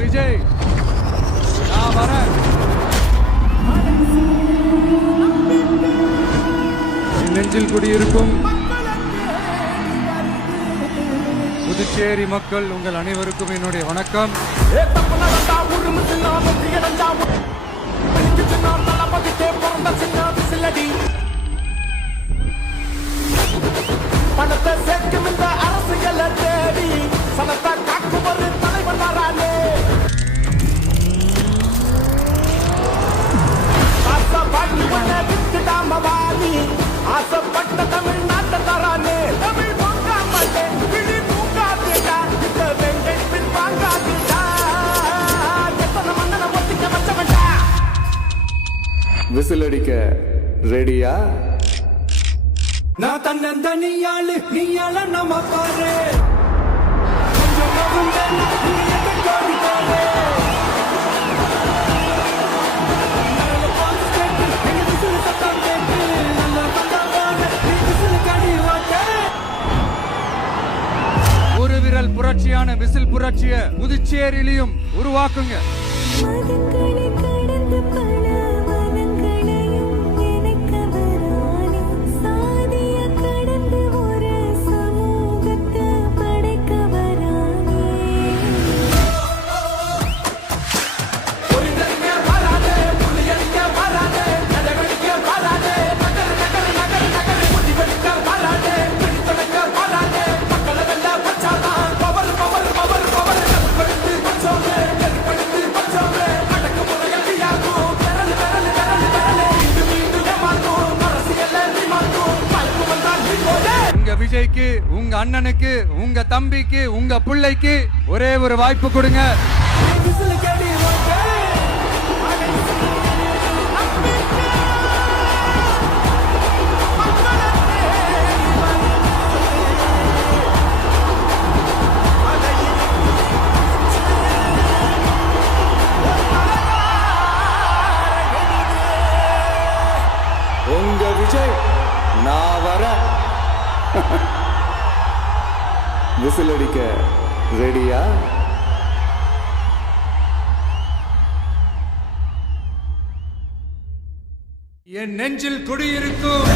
விஜய் நான் வரேன். என் நெஞ்சில் குடியிருக்கும் புதுச்சேரி மக்கள் உங்கள் அனைவருக்கும் என்னுடைய வணக்கம். பணத்தை சேர்க்கும் இந்த அரசியல தேடி சனத்தை காக்கும் ஒரு தலைவன் வரானே. ஆசைப்பட்டு உன்னை விட்டுடாம வாணி ஆசைப்பட்ட தமிழ்நாட்டை தரானே. தமிழ் பொங்காமட்டே கிளி பூங்காதுடா இந்த வெங்கை பின் வாங்காதுடா. எத்தனை மன்னனை ஒத்திக்க வச்சவன்டா. விசில் அடிக்க ரெடியா? நான் தன்னந்தனியாளு நீயால நம்ம பாரு கொஞ்சம் நவுந்தேன்னா நீ எந்த கோடி பாரு. நல்ல பாட்டு கேட்டு எங்க விசில் சத்தம் கேட்டு நல்ல வந்தவான நீ விசில் கடி ஓட்ட. ஒரு விரல் புரட்சியான விசில் புரட்சிய புதுச்சேரியிலையும் உருவாக்குங்க. மதங்களை கடந்து பல வனங்களையும் எனக்கு வரானே. சாதிய கடந்து ஒரு சமூகத்தை படைக்க வரானே. ஒரு தனிமே வராதே புலியடிக்க வராதே நடவடிக்க வராதே நகர் நகர் நகர் நகர் முடிவெடுக்க வராதே பிடித்தொடக்க வராதே மக்களை வெல்ல வச்சாதான் பவர் பவர் பவர் பவர் நெருப்படுத்து வச்சோமே நெருப்படுத்து வச்சோமே அடக்குமுறைகள் வியாகும் விரல் விரல் விரல் விரல் மீண்டும் மீண்டும் ஏமாற்றும் அரசியல் ஏமாற்றும் பழப்பு வந்தால் நீ போதே. உங்க விஜய்க்கு, உங்க அண்ணனுக்கு, உங்க தம்பிக்கு, உங்க பிள்ளைக்கு ஒரே ஒரு வாய்ப்பு கொடுங்க. விசில் கடி ஓட்ட. உங்க விஜய் நான் வரேன். விசில் அடிக்க ரெடியா? என் நெஞ்சில் குடியிருக்கும்